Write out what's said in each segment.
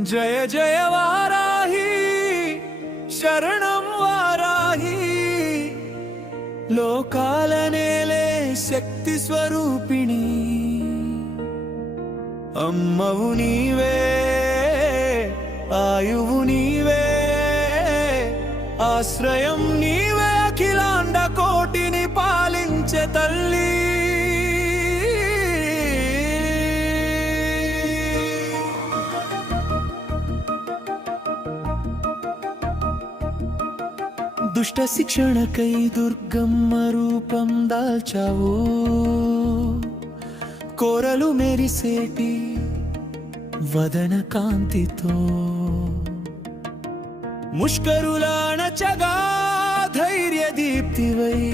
జయ జయ వారాహి శరణం వారాహి. లోకాలనేలే శక్తి స్వరూపిణి. అమ్మవు నీవే ఆయువు నీవే ఆశ్రయం దుష్ట శిక్షణకై దుర్గమ్మ రూపం దాల్చావు. కోరలు మెరిసేటి వదన కాంతితో. ముష్కరులాణచగా ధైర్య దీప్తివై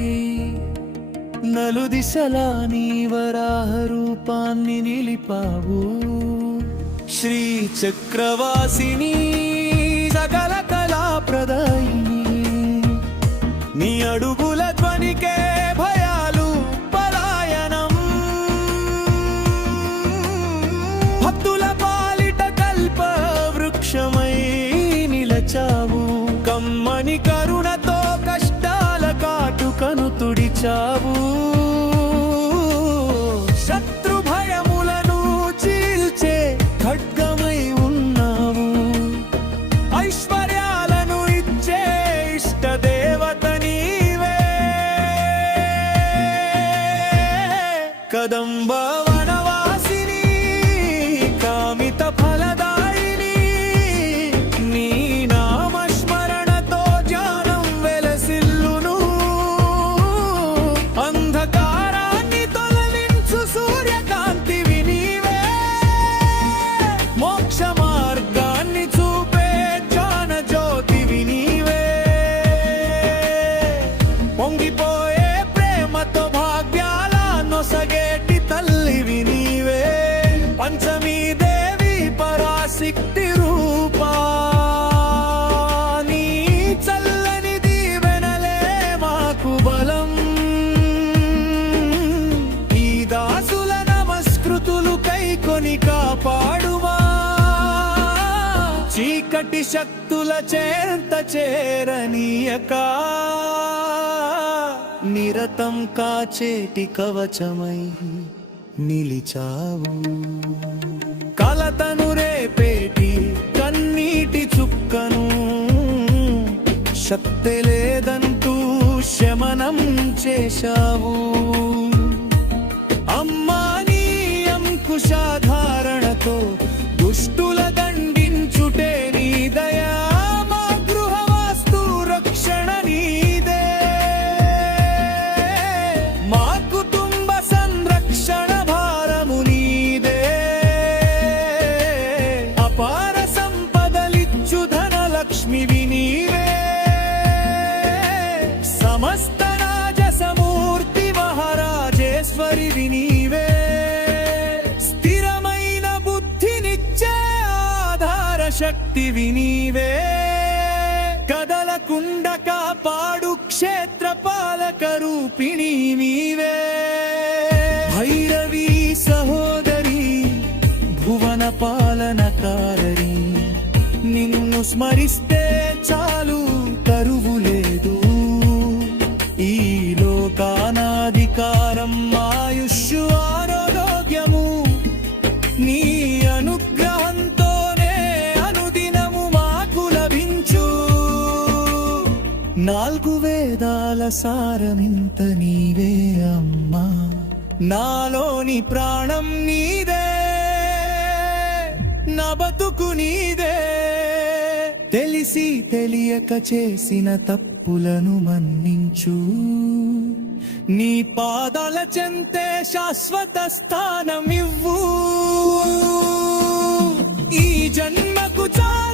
నలు దిశలా నీ వరాహ రూపాన్ని నిలిపావు. శ్రీ చక్రవాసిని సకల కళా ప్రదాయిని నీ అడుగుల ధ్వనికే kadamba శక్తుల చేంత చేరనీయక. నిరతం కాచేటి కవచమై నిలిచావు. కలతను రేపేటి కన్నీటి చుక్కను. శక్తి లేదంటూ శమనం చేశావు. ఆధార శక్తి నీవే కదలకుండ కాపాడు క్షేత్ర పాలక రూపిణి నీవే. భైరవి సహోదరి భువన పాలన కారరి నిన్ను స్మరిస్తే చాలు కరువు లేదు. ఈ లోకానాధికారం నాలుగు వేదాల సారమింత నీవే అమ్మా. నాలోని ప్రాణం నీదే నా బతుకు నీదే. తెలిసి తెలియక చేసిన తప్పులను మన్నించు. నీ పాదాల చెంతే శాశ్వత స్థానమివ్వు. ఈ జన్మకు చాలా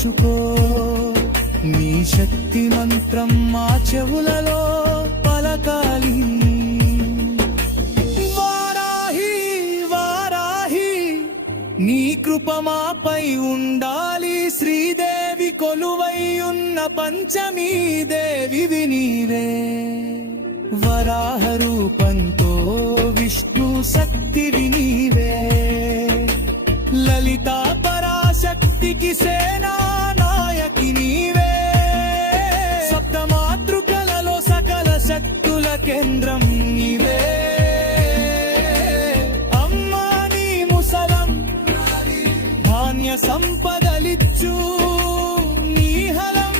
మార్చుకో. నీ శక్తి మంత్రం మా చెవులలో పలకాలి. వారాహి వారాహి నీ కృప మాపై ఉండాలి. శ్రీదేవి కొలువై ఉన్న పంచమీ దేవి వినీవే వరాహ రూపంతో విష్ణు శక్తి వినీవే లలితా పరాశక్తికి సేనా నాయకి నీవే. సప్తమాతృకలలో సకల శక్తుల కేంద్రం నీవే. అమ్మా నీ ముసలం ధాన్య సంపదలిచ్చు నీహలం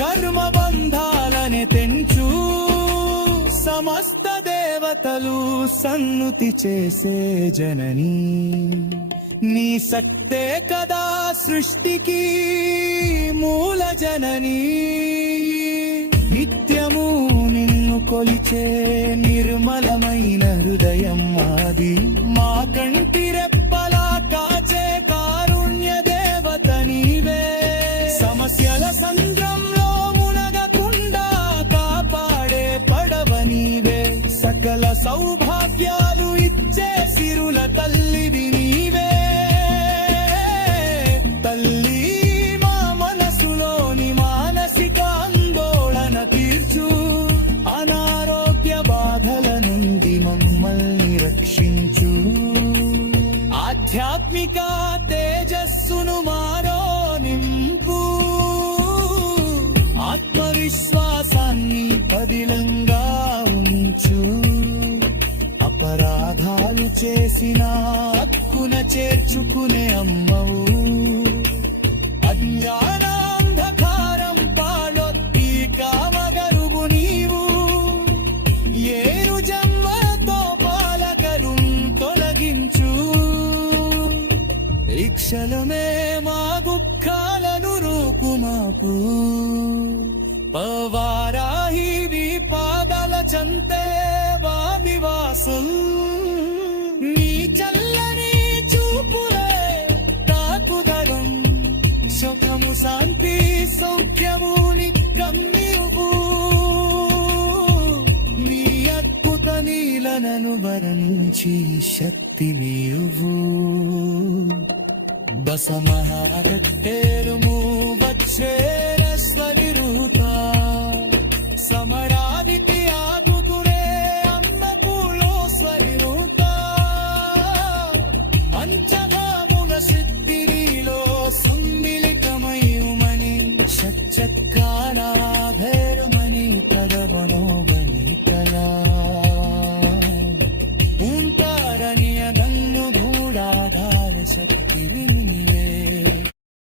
కర్మ తెంచు సమస్త దేవతలు సన్నుతి చేసే జననీ. నీ సక్తే కదా సృష్టికి మూల జననీ. నిత్యము నిన్ను కొలిచే నిర్మలమైన హృదయం మాది. మా కంటి చేసిన హక్కున చేర్చుకునే అమ్మవు. అజ్ఞానాంధకారం పాలొత్తి కామగరువు నీవు. ఏరు జన్మతో పాలకరుం తొలగించు. రిక్షలమే మా దుఃఖాలను రూపుమాపు పవారాహి పాదల చంతే వామివాసం సౌఖ్యము గమ్యవు నీ అద్భుత నీలనను వరించి శక్తి నీవు. బస మహాగట్టే Check.